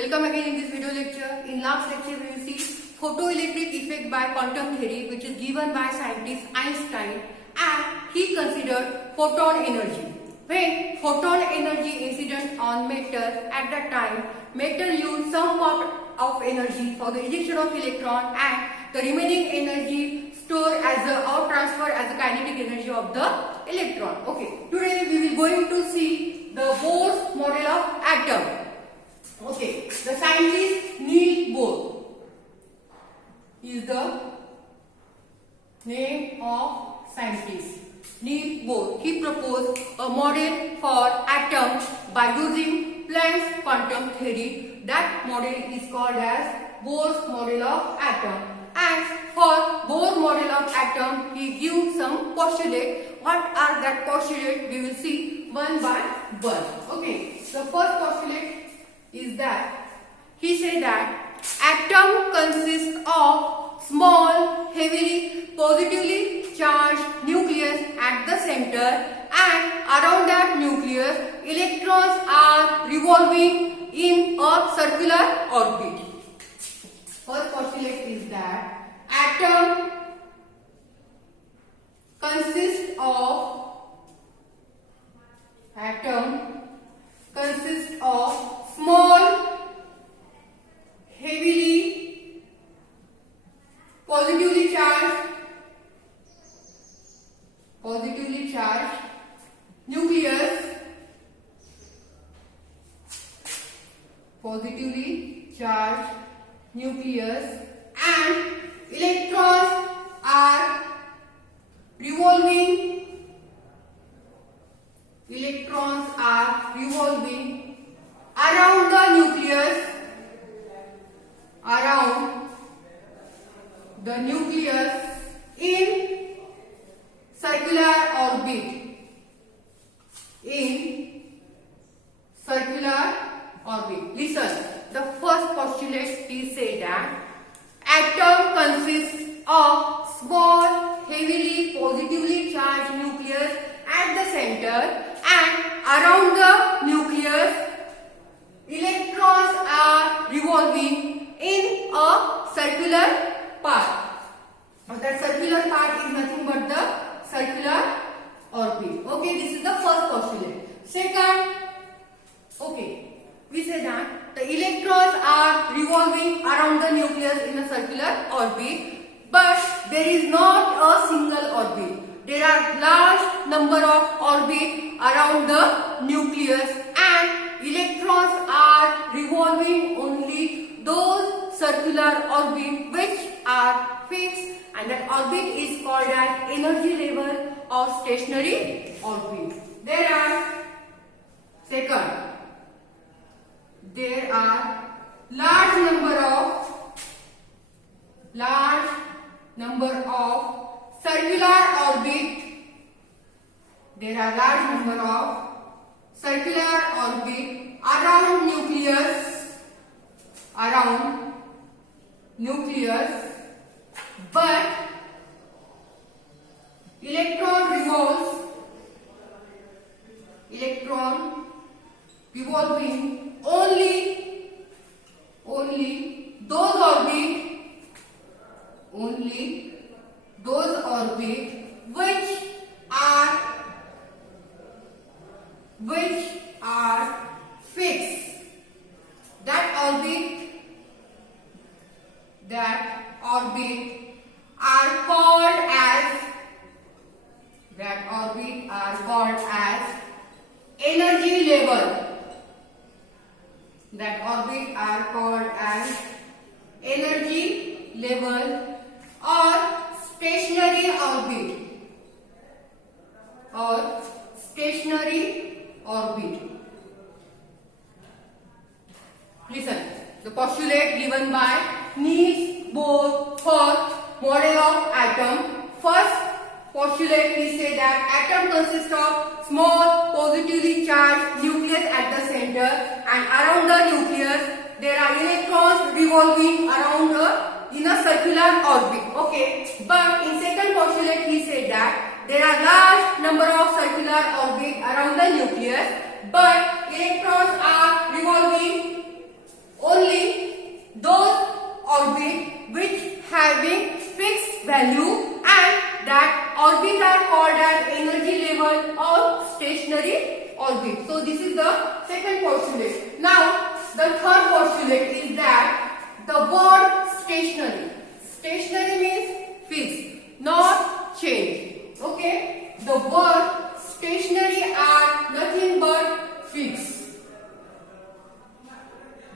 Welcome again in this video lecture. In last lecture we will see photoelectric effect by quantum theory, which is given by scientist Einstein, and he considered photon energy. When photon energy incident on metal, at that time metal used some part of energy for the ejection of electron and the remaining energy stored as a or transferred as a kinetic energy of the electron. Okay, today we will going to see the Bohr's model of atom. Okay, the scientist Niels Bohr is the name of scientist. Niels Bohr, he proposed a model for atom by using Planck's quantum theory. That model is called as Bohr's model of atom. And for Bohr model of atom, he gives some postulate. What are that postulate? We will see one by one. Okay, the first postulate is that he said that atom consists of small, heavily, positively charged nucleus at the center, and around that nucleus electrons are revolving in a circular orbit. First postulate is that atom consists of small, heavily, positively charged nucleus, and electrons are revolving around the nucleus in circular orbit. Listen, the first postulate is say that atom consists of small, heavily, positively charged nucleus at the center, and around the nucleus electrons are revolving in a circular path. That circular path is nothing but the circular orbit. Okay, this is the first postulate. Second, okay, we say that the electrons are revolving around the nucleus in a circular orbit, but there is not a single orbit. There are large number of orbits around the nucleus, and electrons are revolving only those circular orbits which are fixed, and that orbit is called as energy level or stationary orbit. There are large number of circular orbit. There are large number of circular orbit around nucleus, but electron revolving only those orbit which are fixed. That orbit are called as energy level. That orbit are called as energy level or stationary orbit. Listen, the postulate given by Niels Bohr for model of atom. First postulate we say that atom consists of small, positively charged nucleus at the center, and around the nucleus there are electrons revolving around in a circular orbit. Okay, but in second postulate he said that there are large number of circular orbits around the nucleus, but electrons are revolving only second postulate. Now, the third postulate is that the word stationary. Stationary means fixed, not change. Okay? The word stationary are nothing but fixed.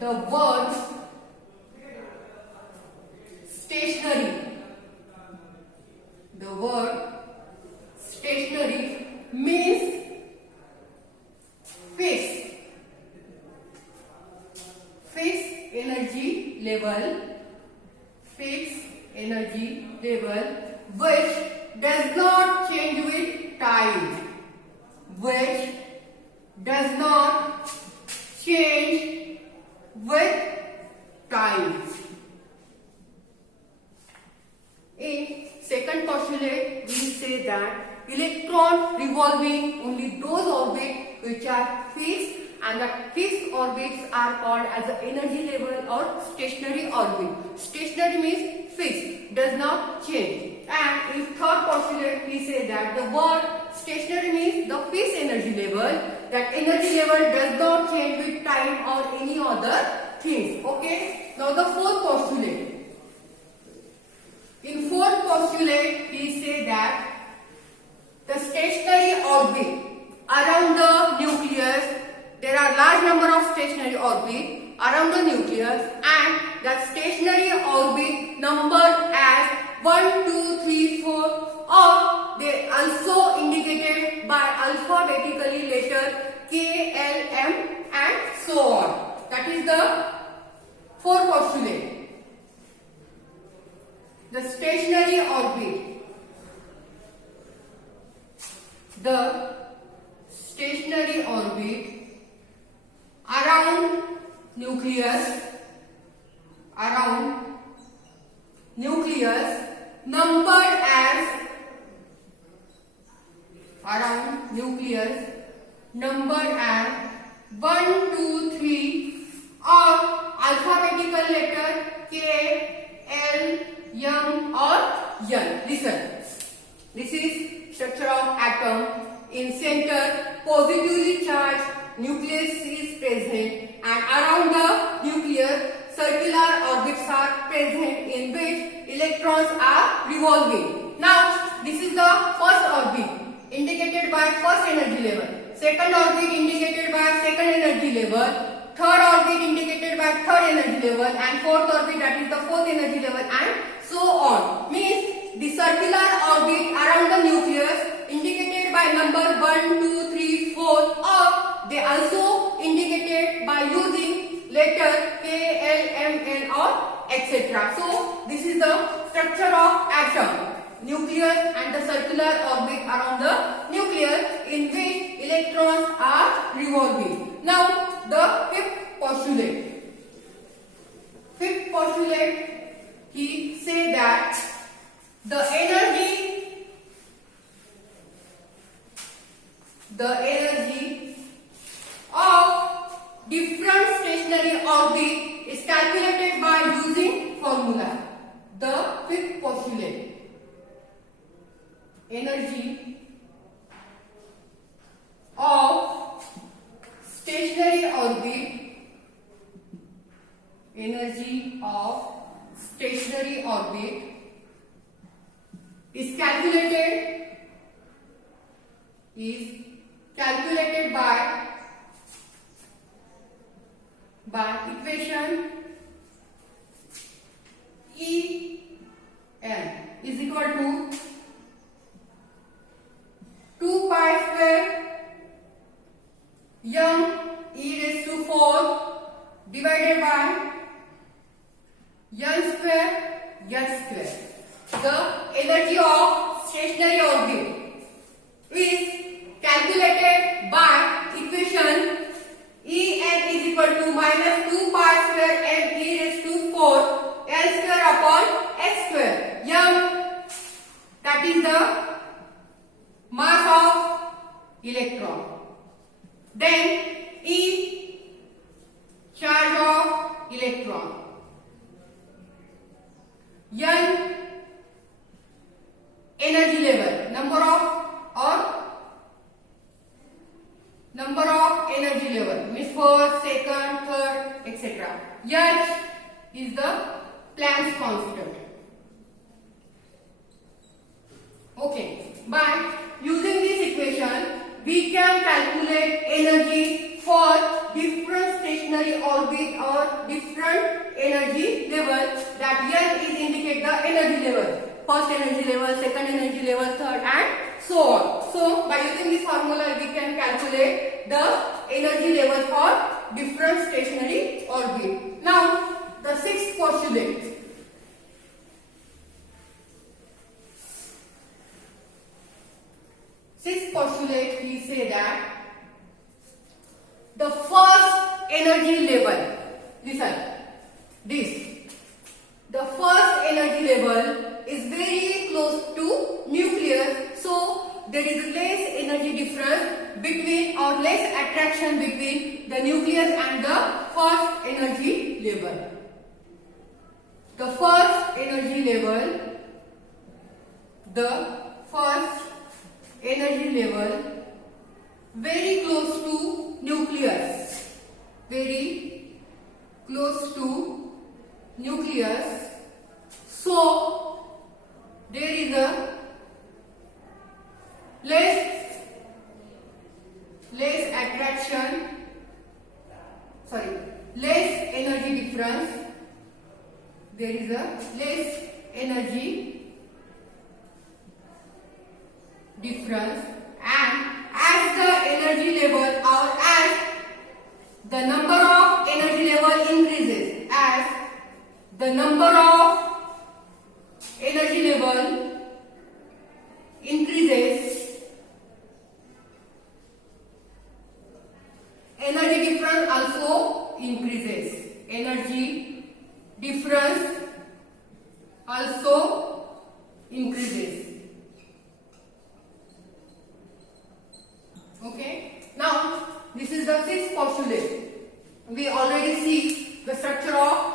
The word stationary. The word stationary means fixed. Fixed energy level. Fixed energy level which does not change with time. Which does not change with time. In second postulate, we say that electron revolving only those orbits which are fixed, and the fixed orbits are called as the energy level or stationary orbit. Stationary means fixed, does not change. And in third postulate, we say that the word stationary means the fixed energy level. That energy level does not change with time or any other things. Okay. Now the fourth postulate. In fourth postulate, we say that the stationary orbit around the nucleus, there are large number of stationary orbits around the nucleus, and that stationary orbit numbered as 1, 2, 3, 4, or they also indicated by alphabetically letter K, L, M and so on. That is the fourth postulate. The stationary orbit. The stationary orbit around nucleus numbered as numbered as 1, 2, 3 or alphabetical letter K, L, M or N. Listen. This is structure of atom. In center, positively charged nucleus is present, and around the nucleus, circular orbits are present in which electrons are revolving. Now, this is the first orbit indicated by first energy level. Second orbit indicated by second energy level. Third orbit indicated by third energy level, and fourth orbit, that is the fourth energy level, and so on. Means the circular orbit around the nucleus indicated by number 1, 2, 3, 4, or they also indicated by using letter K, L, M, N or etc. So this is the structure of atom. Nucleus and the circular orbit around the nucleus in which electrons are revolving. Now the fifth postulate. Fifth postulate, he say that the energy of different stationary orbit is calculated by using formula. The fifth postulate. Energy of stationary orbit is calculated by equation En is equal to 2 pi square m e raised to 4 divided by n square. The energy of stationary orbit is calculated by equation En is equal to minus 2 pi square m e raised to 4 L square upon x square. M, that is the mass of electron. Then E, charge of electron. N, energy level, number of energy level means first, second, third, etc. H is the Planck's constant. Okay, by using this equation, we can calculate energy for different stationary orbit or different energy level. That N is indicate the energy level. First energy level, second energy level, third, and so on. So by using this formula, we can calculate the energy level for different stationary orbit. Now, the sixth postulate. Sixth postulate, we say that the first energy level, listen, this, the first energy level is very close to nucleus, so there is less energy difference between or less attraction between the nucleus and the first energy level. The first energy level, the first energy level very close to nucleus, very close to nucleus, so there is a less attraction, less energy difference, there is a less energy difference, and as the energy level or as the number of energy level increases, as the number of energy level increases, energy difference also increases. Energy difference also increases. Okay. Now, this is the sixth postulate. We already see the structure of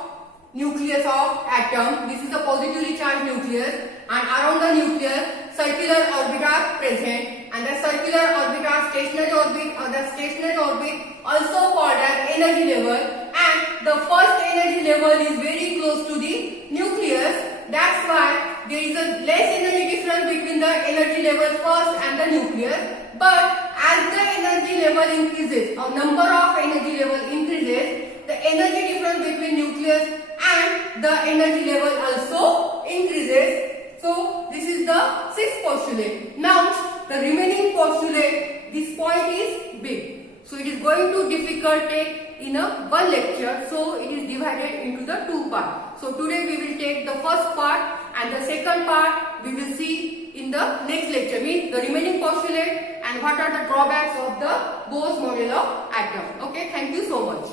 nucleus of atom. This is the positively charged nucleus, and around the nucleus circular orbit are present, and the circular orbit are stationary orbit, or the stationary orbit also called as energy level, and the first energy level is very close to the nucleus. That's why there is a less energy difference between the energy level first and the nucleus. But as the energy level increases, or number of energy level increases, the energy difference between nucleus and the energy level also increases. So this is the sixth postulate. Now the remaining postulate, this point is big, so it is going to difficult take in a one lecture, so it is divided into the two parts. So today we will take the first part, and the second part we will see in the next lecture, means the remaining postulate and what are the drawbacks of the Bose model of atom. Okay, thank you so much.